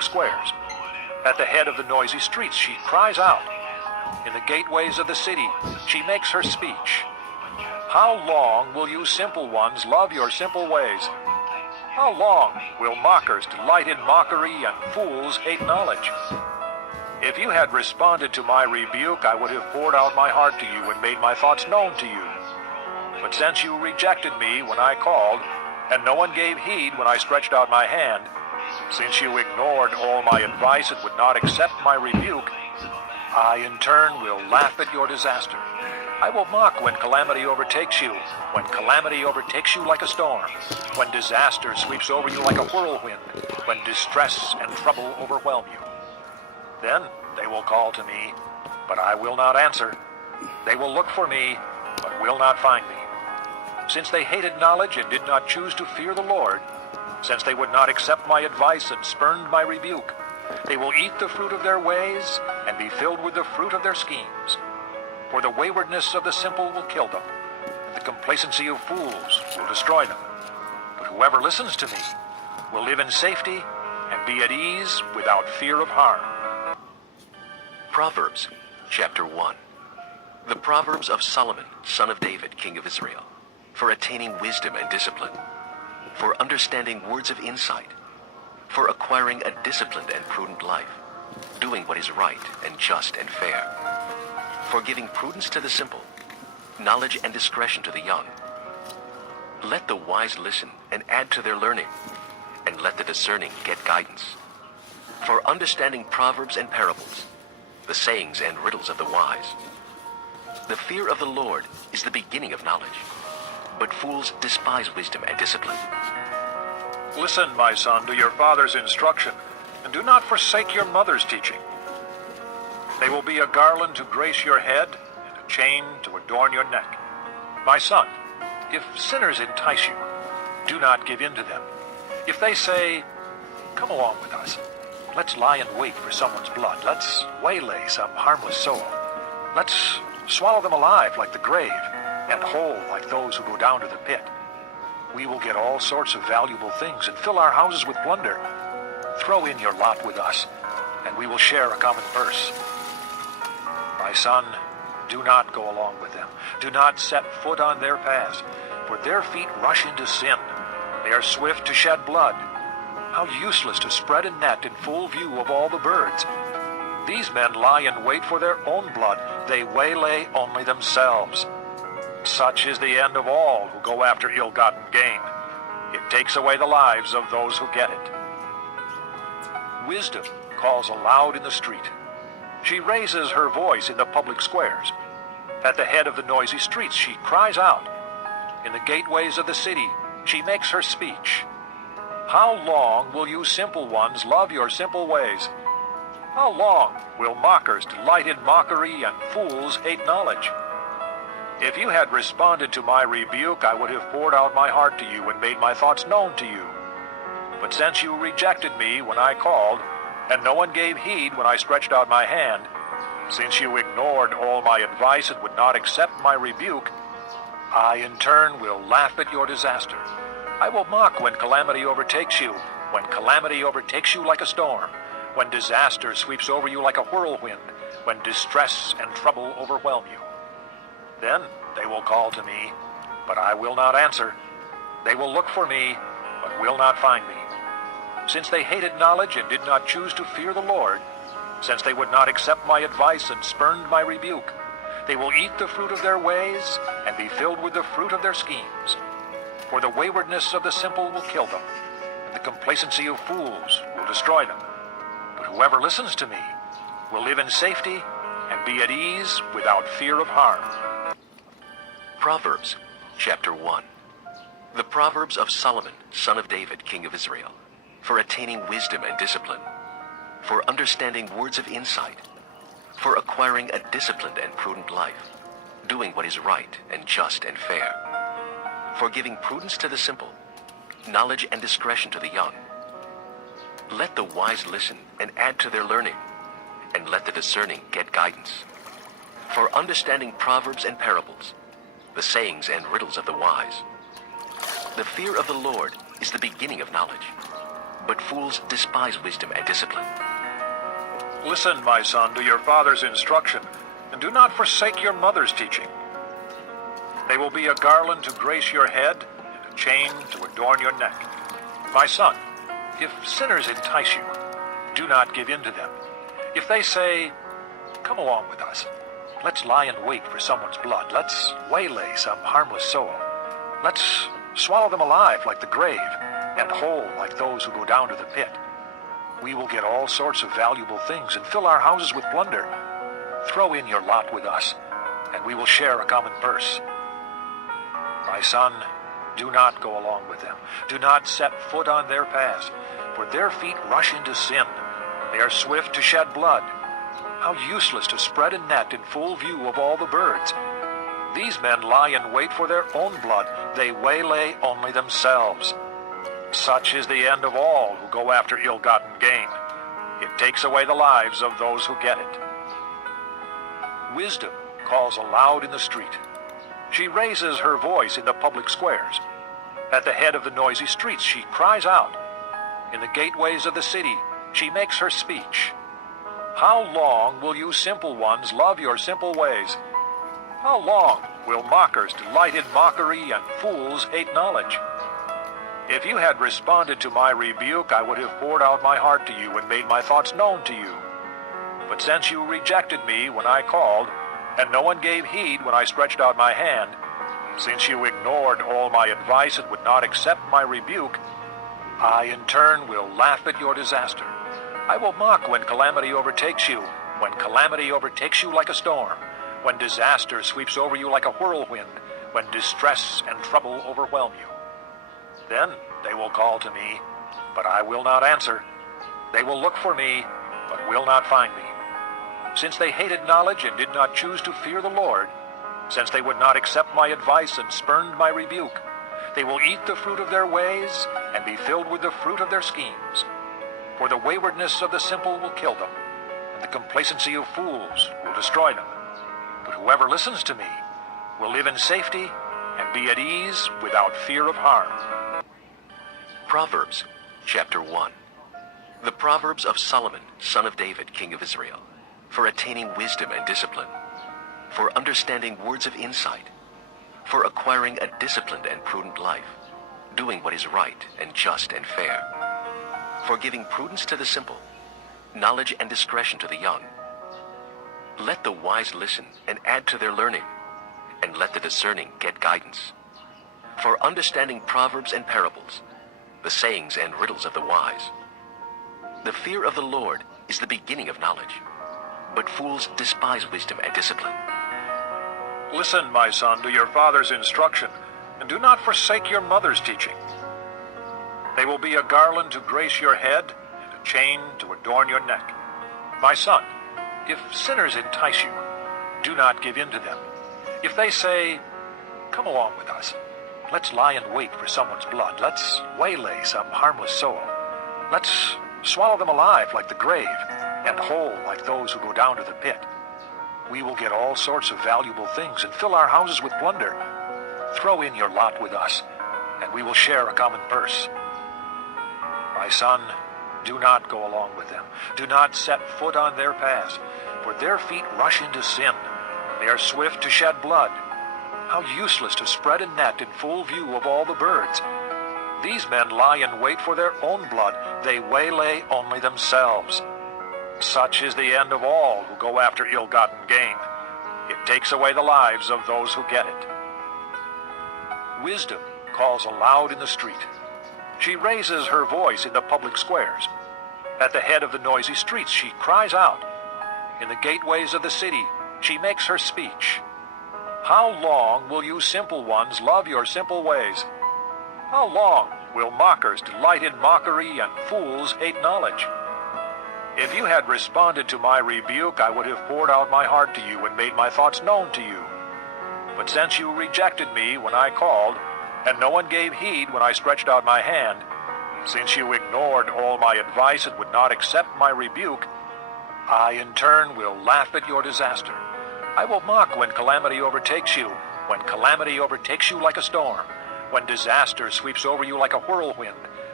public squares. At the head of the noisy streets, she cries out. In the gateways of the city, she makes her speech. How long will you simple ones love your simple ways? How long will mockers delight in mockery and fools hate knowledge? If you had responded to my rebuke, I would have poured out my heart to you and made my thoughts known to you. But since you rejected me when I called, and no one gave heed when I stretched out my hand, since you ignored all my advice and would not accept my rebuke, I in turn will laugh at your disaster. I will mock when calamity overtakes you, when calamity overtakes you like a storm, when disaster sweeps over you like a whirlwind, when distress and trouble overwhelm you. Then they will call to me, but I will not answer. They will look for me, but will not find me. Since they hated knowledge and did not choose to fear the Lord, since they would not accept my advice and spurned my rebuke, they will eat the fruit of their ways and be filled with the fruit of their schemes. For the waywardness of the simple will kill them, and the complacency of fools will destroy them. But whoever listens to me will live in safety and be at ease without fear of harm. Proverbs, chapter 1. The Proverbs of Solomon, son of David, king of Israel, for attaining wisdom and discipline, for understanding words of insight, for acquiring a disciplined and prudent life, doing what is right and just and fair, for giving prudence to the simple, knowledge and discretion to the young. Let the wise listen and add to their learning, and let the discerning get guidance. For understanding proverbs and parables, the sayings and riddles of the wise. The fear of the Lord is the beginning of knowledge, but fools despise wisdom and discipline. Listen, my son, to your father's instruction, and do not forsake your mother's teaching. They will be a garland to grace your head and a chain to adorn your neck. My son, if sinners entice you, do not give in to them. If they say, "Come along with us, let's lie in wait for someone's blood. Let's waylay some harmless soul. Let's swallow them alive like the grave, and whole like those who go down to the pit. We will get all sorts of valuable things and fill our houses with plunder. Throw in your lot with us, and we will share a common purse." My son, do not go along with them. Do not set foot on their paths, for their feet rush into sin. They are swift to shed blood. How useless to spread a net in full view of all the birds. These men lie in wait for their own blood. They waylay only themselves. Such is the end of all who go after ill-gotten gain. It takes away the lives of those who get it. Wisdom calls aloud in the street. She raises her voice in the public squares. At the head of the noisy streets, she cries out. In the gateways of the city, she makes her speech. How long will you simple ones love your simple ways? How long will mockers delight in mockery and fools hate knowledge? If you had responded to my rebuke, I would have poured out my heart to you and made my thoughts known to you. But since you rejected me when I called, and no one gave heed when I stretched out my hand, since you ignored all my advice and would not accept my rebuke, I in turn will laugh at your disaster. I will mock when calamity overtakes you, when calamity overtakes you like a storm, when disaster sweeps over you like a whirlwind, when distress and trouble overwhelm you. Then they will call to me, but I will not answer. They will look for me, but will not find me. Since they hated knowledge and did not choose to fear the Lord, since they would not accept my advice and spurned my rebuke, they will eat the fruit of their ways and be filled with the fruit of their schemes. For the waywardness of the simple will kill them, and the complacency of fools will destroy them. But whoever listens to me will live in safety and be at ease without fear of harm. Proverbs, chapter 1. The Proverbs of Solomon, son of David, king of Israel, for attaining wisdom and discipline, for understanding words of insight, for acquiring a disciplined and prudent life, doing what is right and just and fair, for giving prudence to the simple, knowledge and discretion to the young. Let the wise listen and add to their learning, and let the discerning get guidance. For understanding proverbs and parables, the sayings and riddles of the wise. The fear of the Lord is the beginning of knowledge, but fools despise wisdom and discipline. Listen, my son, to your father's instruction, and do not forsake your mother's teaching. They will be a garland to grace your head, and a chain to adorn your neck. My son, if sinners entice you, do not give in to them. If they say, "Come along with us. Let's lie in wait for someone's blood. Let's waylay some harmless soul. Let's swallow them alive like the grave, and whole like those who go down to the pit. We will get all sorts of valuable things and fill our houses with plunder. Throw in your lot with us, and we will share a common purse." My son, do not go along with them. Do not set foot on their paths, for their feet rush into sin. They are swift to shed blood. How useless to spread a net in full view of all the birds. These men lie in wait for their own blood. They waylay only themselves. Such is the end of all who go after ill-gotten gain. It takes away the lives of those who get it. Wisdom calls aloud in the street. She raises her voice in the public squares. At the head of the noisy streets she cries out. In the gateways of the city she makes her speech. How long will you simple ones love your simple ways? How long will mockers delight in mockery and fools hate knowledge? If you had responded to my rebuke, I would have poured out my heart to you and made my thoughts known to you. But since you rejected me when I called, and no one gave heed when I stretched out my hand, since you ignored all my advice and would not accept my rebuke, I in turn will laugh at your disaster. I will mock when calamity overtakes you, when calamity overtakes you like a storm, when disaster sweeps over you like a whirlwind, when distress and trouble overwhelm you. Then they will call to me, but I will not answer. They will look for me, but will not find me. Since they hated knowledge and did not choose to fear the Lord, since they would not accept my advice and spurned my rebuke, they will eat the fruit of their ways and be filled with the fruit of their schemes. For the waywardness of the simple will kill them, and the complacency of fools will destroy them. But whoever listens to me will live in safety and be at ease without fear of harm. Proverbs, chapter 1. The Proverbs of Solomon, son of David, king of Israel, for attaining wisdom and discipline, for understanding words of insight, for acquiring a disciplined and prudent life, doing what is right and just and fair, for giving prudence to the simple, knowledge and discretion to the young. Let the wise listen and add to their learning, and let the discerning get guidance. For understanding proverbs and parables, the sayings and riddles of the wise. The fear of the Lord is the beginning of knowledge, but fools despise wisdom and discipline. Listen, my son, to your father's instruction, and do not forsake your mother's teaching. They will be a garland to grace your head, and a chain to adorn your neck. My son, if sinners entice you, do not give in to them. If they say, "Come along with us. Let's lie in wait for someone's blood. Let's waylay some harmless soul. Let's swallow them alive like the grave, and whole like those who go down to the pit. We will get all sorts of valuable things and fill our houses with plunder. Throw in your lot with us, and we will share a common purse." My son, do not go along with them. Do not set foot on their paths, for their feet rush into sin. They are swift to shed blood. How useless to spread a net in full view of all the birds. These men lie in wait for their own blood. They waylay only themselves. Such is the end of all who go after ill-gotten gain. It takes away the lives of those who get it. Wisdom calls aloud in the street. She raises her voice in the public squares. At the head of the noisy streets she cries out. In the gateways of the city she makes her speech. How long will you simple ones love your simple ways? How long will mockers delight in mockery and fools hate knowledge? If you had responded to my rebuke, I would have poured out my heart to you and made my thoughts known to you. But since you rejected me when I called, and no one gave heed when I stretched out my hand, since you ignored all my advice and would not accept my rebuke, I in turn will laugh at your disaster. I will mock when calamity overtakes you, when calamity overtakes you like a storm, when disaster sweeps over you like a whirlwind,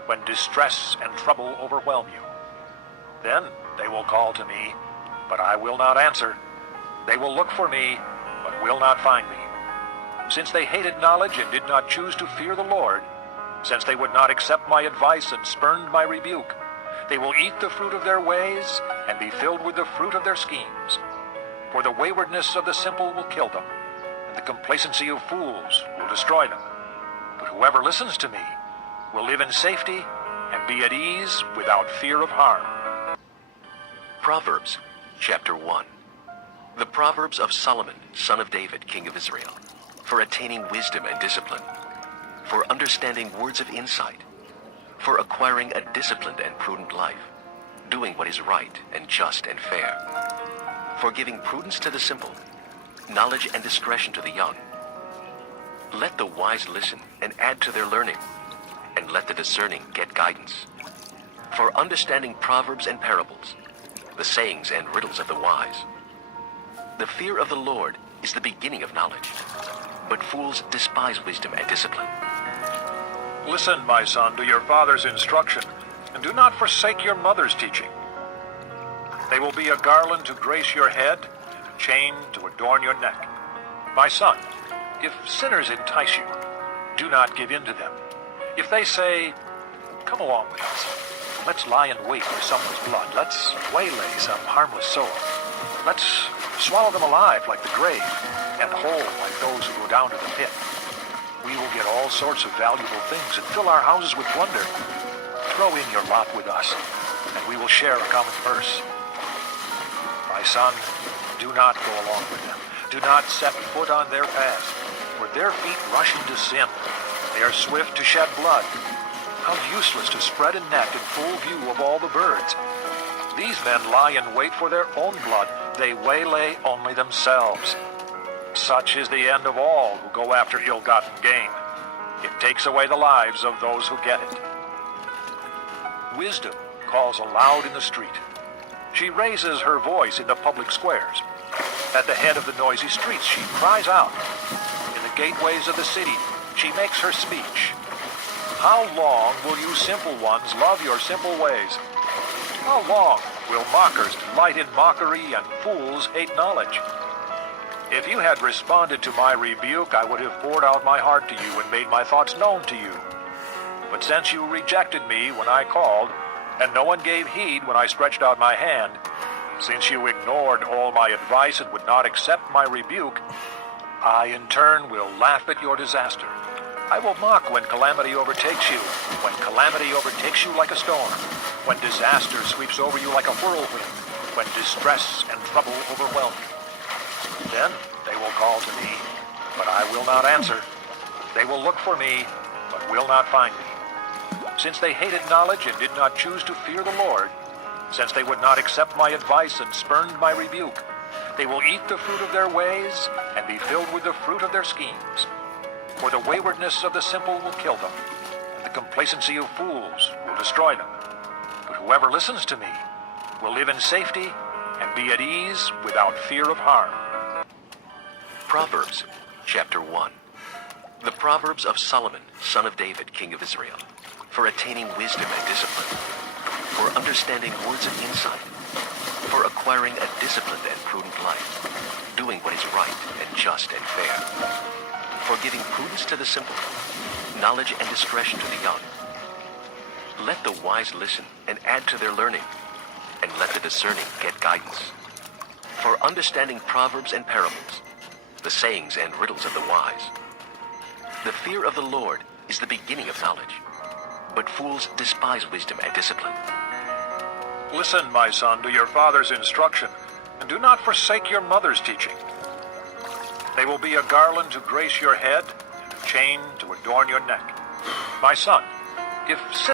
when distress and trouble overwhelm you. Then they will call to me, but I will not answer. They will look for me, but will not find me. Since they hated knowledge and did not choose to fear the Lord, since they would not accept my advice and spurned my rebuke, they will eat the fruit of their ways and be filled with the fruit of their schemes. For the waywardness of the simple will kill them, and the complacency of fools will destroy them. But whoever listens to me will live in safety and be at ease without fear of harm. Proverbs, chapter 1. The Proverbs of Solomon, son of David, king of Israel, for attaining wisdom and discipline, for understanding words of insight, for acquiring a disciplined and prudent life, doing what is right and just and fair, for giving prudence to the simple, knowledge and discretion to the young. Let the wise listen and add to their learning, and let the discerning get guidance. For understanding proverbs and parables, the sayings and riddles of the wise. The fear of the Lord is the beginning of knowledge, but fools despise wisdom and discipline. Listen, my son, to your father's instruction, and do not forsake your mother's teaching. They will be a garland to grace your head, and a chain to adorn your neck. My son, if sinners entice you, do not give in to them. If they say, "Come along with us, let's lie in wait for someone's blood, let's waylay some harmless soul, let's swallow them alive like the grave, and whole like those who go down to the pit. We will get all sorts of valuable things and fill our houses with plunder. Throw in your lot with us, and we will share a common purse." My son, do not go along with them. Do not set foot on their path, for their feet rush into sin. They are swift to shed blood. How useless to spread a net in full view of all the birds. These men lie in wait for their own blood. They waylay only themselves. Such is the end of all who go after ill-gotten gain. It takes away the lives of those who get it. Wisdom calls aloud in the street. She raises her voice in the public squares. At the head of the noisy streets, she cries out. In the gateways of the city, she makes her speech. How long will you simple ones love your simple ways? How long will mockers delight in mockery and fools hate knowledge? If you had responded to my rebuke, I would have poured out my heart to you and made my thoughts known to you. But since you rejected me when I called, and no one gave heed when I stretched out my hand, since you ignored all my advice and would not accept my rebuke, I in turn will laugh at your disaster. I will mock when calamity overtakes you, when calamity overtakes you like a storm, when disaster sweeps over you like a whirlwind, when distress and trouble overwhelm you. Then they will call to me, but I will not answer. They will look for me, but will not find me. Since they hated knowledge and did not choose to fear the Lord, since they would not accept my advice and spurned my rebuke, they will eat the fruit of their ways and be filled with the fruit of their schemes. For the waywardness of the simple will kill them, and the complacency of fools will destroy them. But whoever listens to me will live in safety and be at ease without fear of harm. Proverbs, chapter 1. The Proverbs of Solomon, son of David, king of Israel, for attaining wisdom and discipline, for understanding words of insight, for acquiring a disciplined and prudent life, doing what is right and just and fair, for giving prudence to the simple, knowledge and discretion to the young. Let the wise listen and add to their learning, and let the discerning get guidance. For understanding proverbs and parables, the sayings and riddles of the wise. The fear of the Lord is the beginning of knowledge, but fools despise wisdom and discipline. Listen, my son, to your father's instruction, and do not forsake your mother's teaching. They will be a garland to grace your head, and a chain to adorn your neck. My son, if